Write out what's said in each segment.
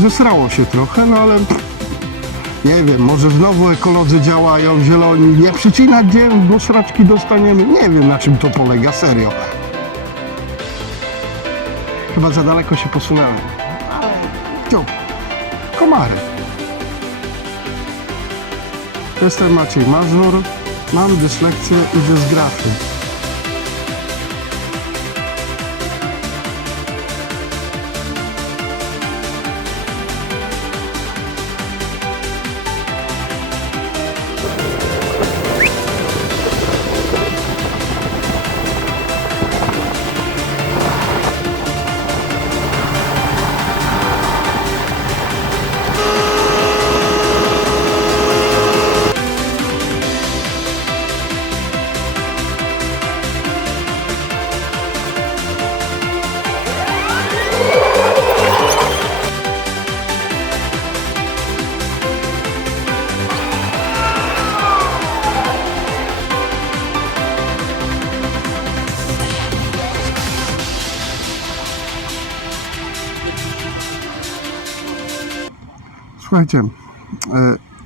zesrało się trochę, no ale nie wiem, może znowu ekolodzy działają, zieloni, nie przycinać dzieł, bo sraczki dostaniemy. Nie wiem, na czym to polega, serio. Chyba za daleko się posunąłem. Jo, komary. Jestem Maciej Mazur, mam dyslekcję i dysgrafię. Słuchajcie,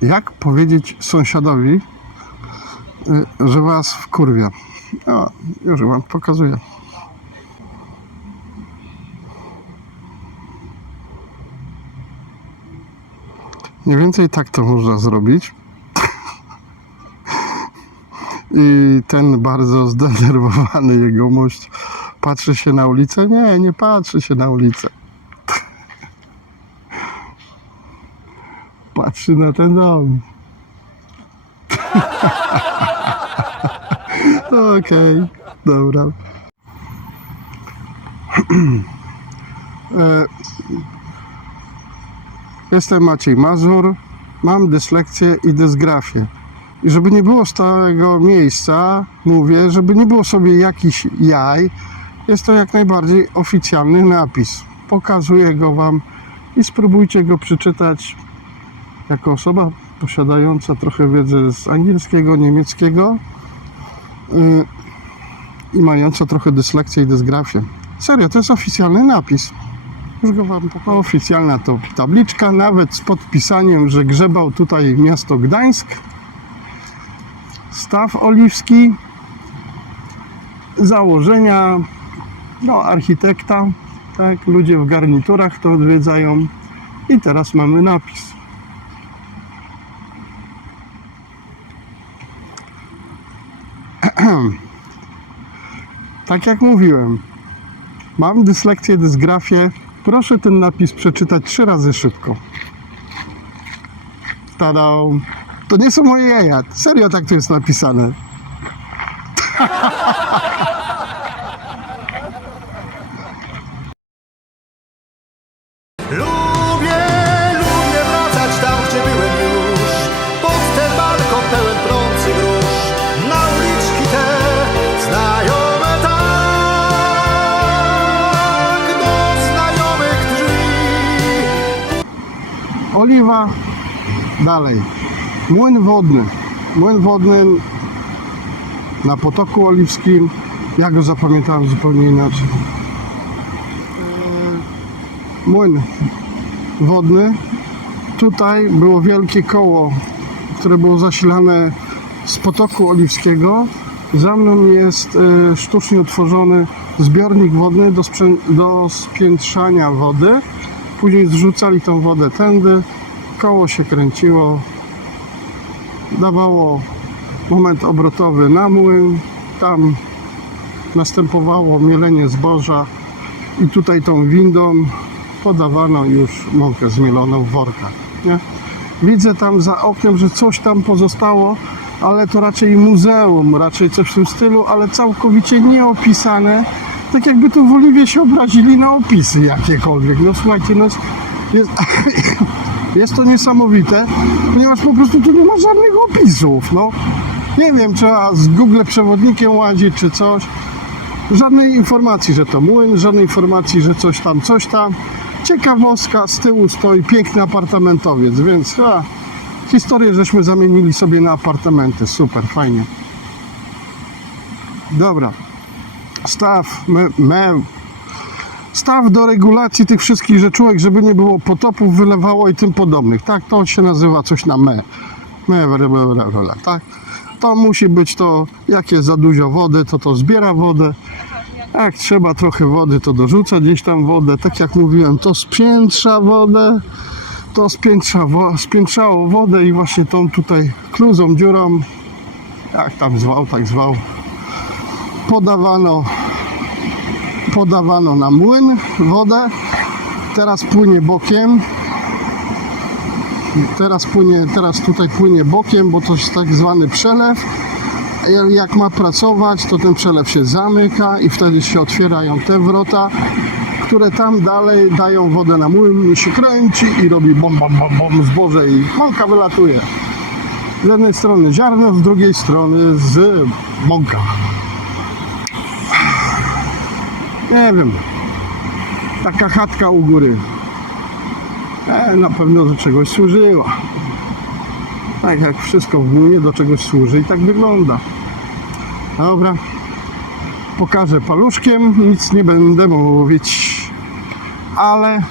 jak powiedzieć sąsiadowi, że was wkurwia? O, już wam pokazuję. Mniej więcej tak to można zrobić. I ten bardzo zdenerwowany jegomość patrzy się na ulicę. Nie, nie patrzy się na ulicę. Patrzy na ten dom. Okej, dobra. Jestem Maciej Mazur, mam dyslekcję i dysgrafię. I żeby nie było stałego miejsca, mówię, żeby nie było sobie jakichś jaj, jest to jak najbardziej oficjalny napis. Pokazuję go wam i spróbujcie go przeczytać jako osoba posiadająca trochę wiedzy z angielskiego, niemieckiego i mająca trochę dyslekcję i dysgrafię. Serio, to jest oficjalny napis. Już go wam pokażę. Oficjalna to tabliczka, nawet z podpisaniem, że grzebał tutaj miasto Gdańsk, Staw Oliwski, założenia, no architekta, tak, ludzie w garniturach to odwiedzają i teraz mamy napis. Tak jak mówiłem, mam dyslekcję, dysgrafię. Proszę ten napis przeczytać 3 razy szybko. Tada! To nie są moje jaja. Serio tak tu jest napisane. Lubię wracać tam, gdzie byłem już. Pod ten balkon pełen prących róż. Na uliczki te znajome tak, do znajomych drzwi. Oliwa. Dalej. Młyn wodny. Młyn wodny na Potoku Oliwskim. Ja go zapamiętałem zupełnie inaczej. Młyn wodny. Tutaj było wielkie koło, które było zasilane z Potoku Oliwskiego. Za mną jest sztucznie utworzony zbiornik wodny do spiętrzania wody. Później zrzucali tą wodę tędy. Koło się kręciło. Dawało moment obrotowy na młyn. Tam następowało mielenie zboża. I tutaj tą windą podawano już mąkę zmieloną w workach, nie? Widzę tam za oknem, że coś tam pozostało, ale to raczej muzeum, raczej coś w tym stylu, ale całkowicie nieopisane. Tak jakby tu w Oliwie się obrazili na opisy jakiekolwiek. No słuchajcie, no jest to niesamowite, ponieważ po prostu tu nie ma żadnych opisów. No nie wiem, trzeba z Google przewodnikiem łazić czy coś. Żadnej informacji, że to młyn, żadnej informacji, że coś tam, coś tam. Ciekawostka, z tyłu stoi piękny apartamentowiec, więc historię żeśmy zamienili sobie na apartamenty. Super, fajnie. Dobra. Staw do regulacji tych wszystkich rzeczówek, żeby nie było potopów, wylewało i tym podobnych. Tak, to się nazywa coś na me. Tak? To musi być to, jak jest za dużo wody, to zbiera wodę. Jak trzeba trochę wody, to dorzuca gdzieś tam wodę. Tak jak mówiłem, to spiętrza wodę. To spiętrzało wodę i właśnie tą tutaj kluzą, dziurą, jak tam zwał, tak zwał, podawano na młyn wodę. Teraz płynie bokiem. Teraz tutaj płynie bokiem, bo to jest tak zwany przelew. Jak ma pracować, to ten przelew się zamyka i wtedy się otwierają te wrota, które tam dalej dają wodę na młyn i się kręci i robi bom, bom, bom, bom zboże i mąka wylatuje. Z jednej strony ziarno, z drugiej strony z mąka. Nie wiem, taka chatka u góry na pewno do czegoś służyła. Tak jak wszystko w młynie do czegoś służy i tak wygląda. Dobra, pokażę paluszkiem, nic nie będę mówić, ale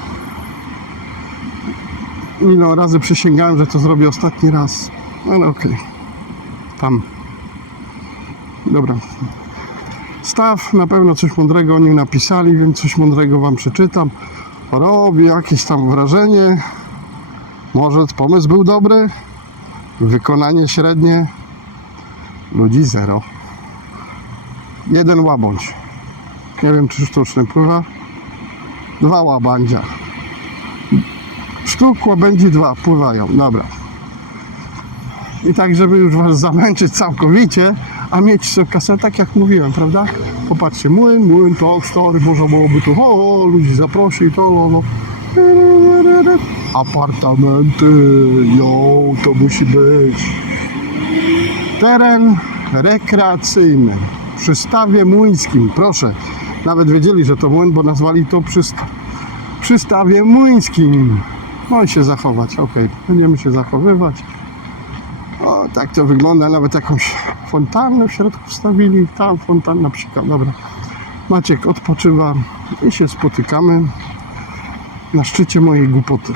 ino razy przysięgałem, że to zrobię ostatni raz, ale okej. Tam. Dobra. Staw, na pewno coś mądrego o nim napisali, więc coś mądrego wam przeczytam. Robi jakieś tam wrażenie. Może pomysł był dobry, wykonanie średnie, ludzi zero. Jeden łabędź. Nie wiem, czy sztuczny pływa. 2 łabędzia. Sztuk łabędzi 2 pływają. Dobra. I tak, żeby już was zamęczyć całkowicie, a mieć sobie kasetach, jak mówiłem, prawda? Popatrzcie, młyn, to stary, można byłoby tu ludzi zaprosić, to apartamenty, to musi być. Teren rekreacyjny przy stawie młyńskim, proszę. Nawet wiedzieli, że to młyn, bo nazwali to przy stawie młyńskim. No i się zachować, będziemy się zachowywać. O, tak to wygląda, nawet jakąś fontannę w środku wstawili, tam fontanna psika, dobra. Maciek odpoczywa i się spotykamy na szczycie mojej głupoty.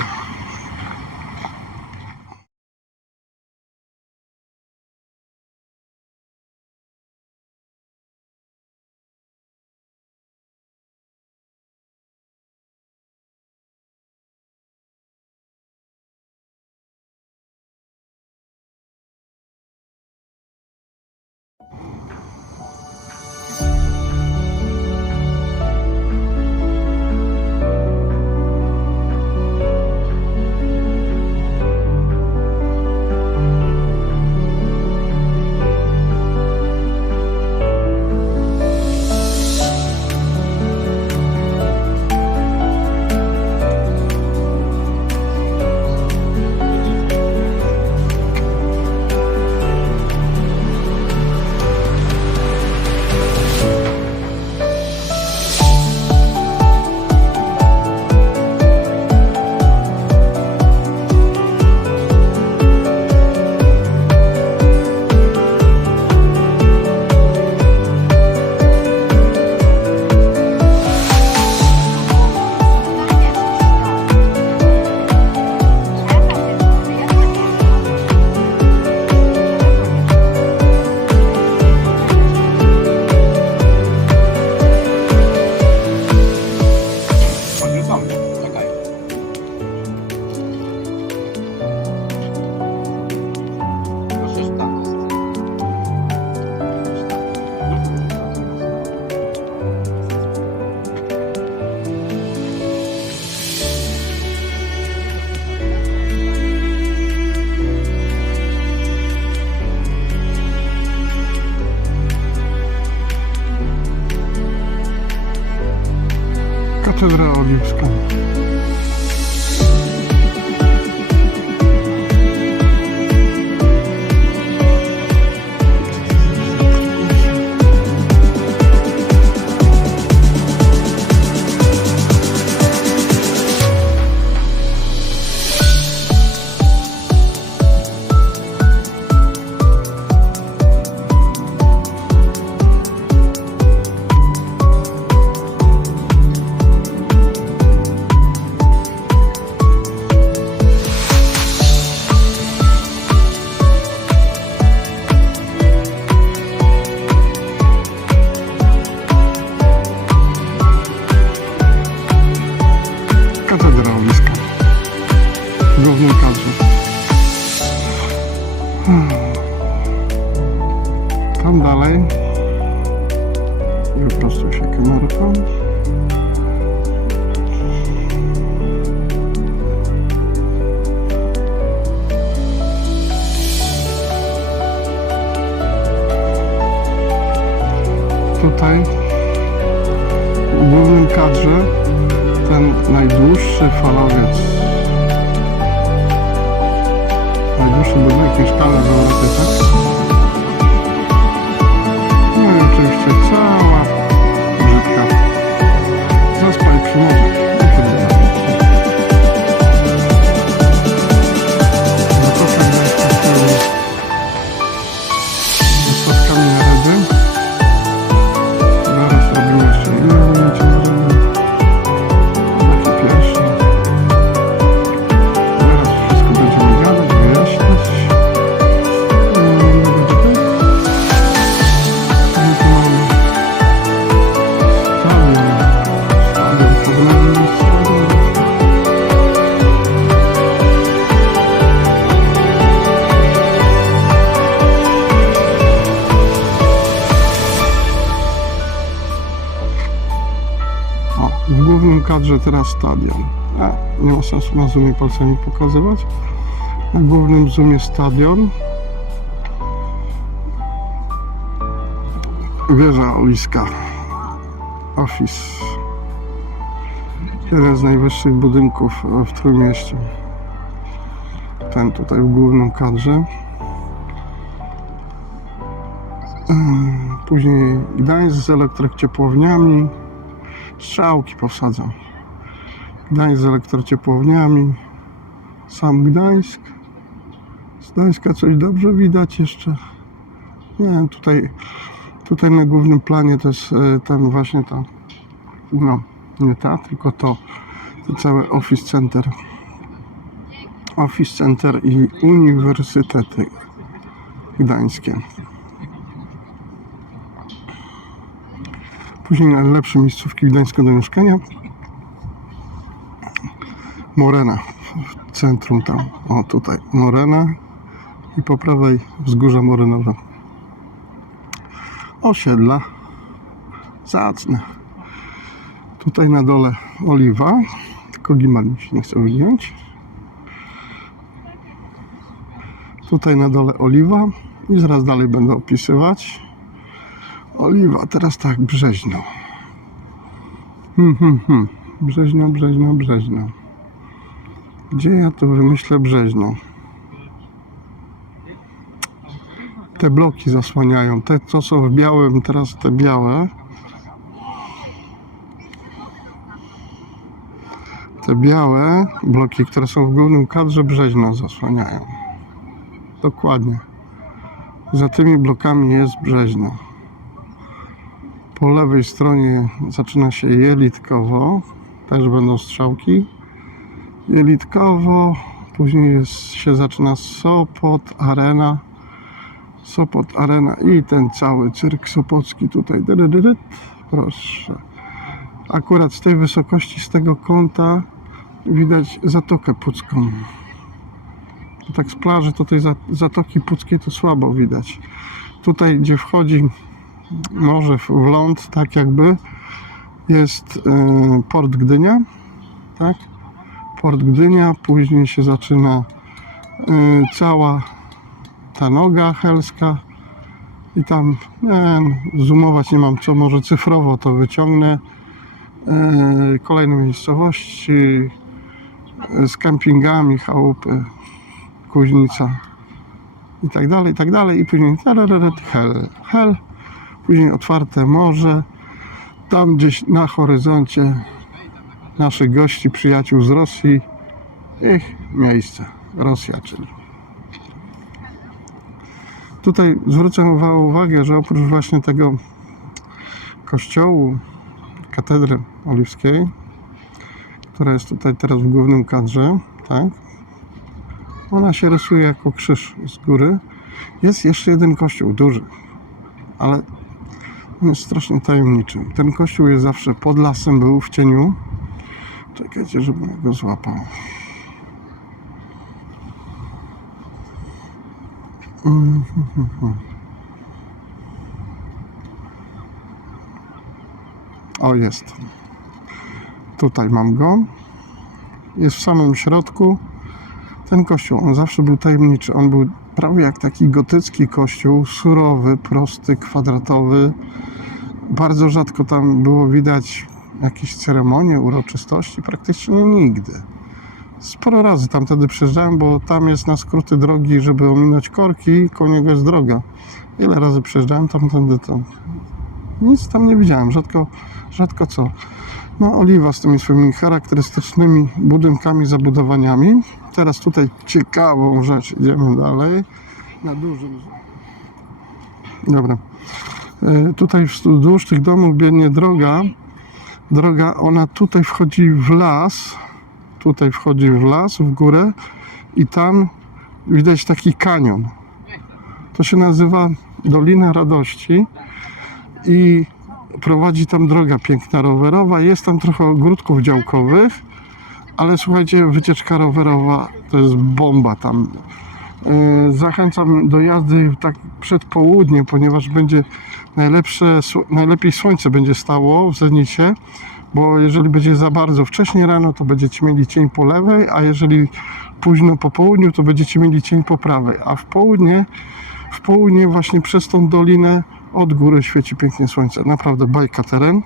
Katedra Oliwska. tutaj w głównym kadrze ten najdłuższy falowiec. Najdłuższy budynek mieszkalny w Europie, tak? No i oczywiście cała brzydka zaspa i Przymorze. Zatoka Gdańska z tyłu ze statkami na Rydy. Zaraz robimy jeszcze inne ujęcie na Rydy. Taki pierwszy. Zaraz wszystko będziemy gadać, wyjaśniać. W głównym kadrze teraz stadion. Nie ma sensu na zoomie palcami pokazywać. Na głównym zoomie stadion. Wieża Oliska. Office. Jeden z najwyższych budynków w Trójmieście. Ten tutaj w głównym kadrze. Później Gdańsk z elektrociepłowniami. Strzałki powsadzam. Gdańsk z elektrociepłowniami. Sam Gdańsk. Z Gdańska coś dobrze widać jeszcze. Nie wiem, tutaj na głównym planie to jest ten właśnie ta, no nie ta, tylko to całe Office Center. Office Center i uniwersytety gdańskie. Później najlepsze miejscówki w Gdańsku do mieszkania. Morena w centrum tam. O tutaj Morena i po prawej wzgórza morenowe. Osiedla zacne. Tutaj na dole Oliwa, tylko gimal mi się nie chce wygiąć. Tutaj na dole Oliwa i zaraz dalej będę opisywać. Oliwa, teraz tak, Brzeźno. Brzeźno. Gdzie ja tu wymyślę Brzeźno? Te bloki zasłaniają, te co są w białym, teraz te białe. Te białe bloki, które są w głównym kadrze Brzeźno zasłaniają. Dokładnie. Za tymi blokami jest Brzeźno. Po lewej stronie zaczyna się Jelitkowo, też będą strzałki. Jelitkowo, później się zaczyna Sopot Arena i ten cały cyrk sopocki tutaj. Proszę. Akurat z tej wysokości, z tego kąta widać Zatokę Pucką. Tak z plaży to tej Zatoki Puckiej to słabo widać. Tutaj, gdzie wchodzi morze w ląd, tak jakby, jest Port Gdynia, tak? Port Gdynia, później się zaczyna cała ta noga helska i tam zoomować nie mam co, może cyfrowo to wyciągnę. Kolejne miejscowości z kempingami, chałupy, Kuźnica i tak dalej, i później hel, później otwarte morze, tam gdzieś na horyzoncie naszych gości, przyjaciół z Rosji, ich miejsce, Rosja, czyli. Tutaj zwrócę uwagę, że oprócz właśnie tego kościołu, katedry oliwskiej, która jest tutaj teraz w głównym kadrze, tak? Ona się rysuje jako krzyż z góry. Jest jeszcze jeden kościół, duży, ale on jest strasznie tajemniczy. Ten kościół jest zawsze pod lasem, był w cieniu. Czekajcie, żebym go złapał. O, jest. Tutaj mam go. Jest w samym środku. Ten kościół, on zawsze był tajemniczy. On był prawie jak taki gotycki kościół, surowy, prosty, kwadratowy. Bardzo rzadko tam było widać jakieś ceremonie, uroczystości, praktycznie nigdy. Sporo razy tam wtedy przejeżdżałem, bo tam jest na skróty drogi, żeby ominąć korki, koło niego jest droga. Ile razy przejeżdżałem tamtędy, to nic tam nie widziałem, rzadko co. No, Oliwa z tymi swoimi charakterystycznymi budynkami, zabudowaniami. Teraz tutaj ciekawą rzecz, idziemy dalej. Na dużym... Dobra. Tutaj wzdłuż tych domów biegnie droga. Droga, ona tutaj wchodzi w las. Tutaj wchodzi w las, w górę. I tam widać taki kanion. To się nazywa Dolina Radości. I prowadzi tam droga piękna rowerowa. Jest tam trochę ogródków działkowych. Ale słuchajcie, wycieczka rowerowa to jest bomba tam. Zachęcam do jazdy tak przed południem, ponieważ będzie najlepiej słońce będzie stało w zenicie, bo jeżeli będzie za bardzo wcześnie rano, to będziecie mieli cień po lewej, a jeżeli późno po południu, to będziecie mieli cień po prawej, a w południe właśnie przez tą dolinę od góry świeci pięknie słońce. Naprawdę bajka teren.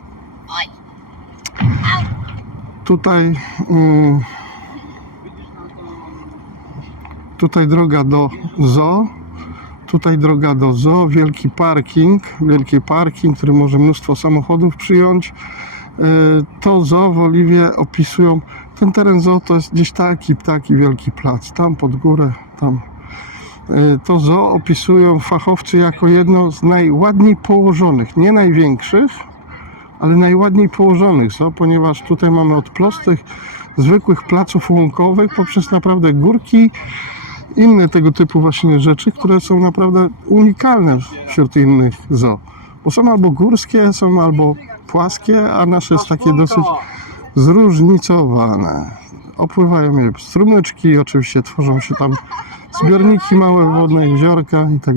Tutaj droga do zoo. Tutaj droga do zoo, wielki parking, który może mnóstwo samochodów przyjąć. To zoo w Oliwie opisują, ten teren zoo to jest gdzieś taki wielki plac, tam pod górę, tam. To zoo opisują fachowcy jako jedno z najładniej położonych, nie największych, ale najładniej położonych zoo, ponieważ tutaj mamy od prostych, zwykłych placów łąkowych poprzez naprawdę górki, inne tego typu właśnie rzeczy, które są naprawdę unikalne wśród innych zoo. Bo są albo górskie, są albo płaskie, a nasze jest takie dosyć zróżnicowane. Opływają je strumyczki, oczywiście tworzą się tam zbiorniki małe, wodne, jeziorka i tak.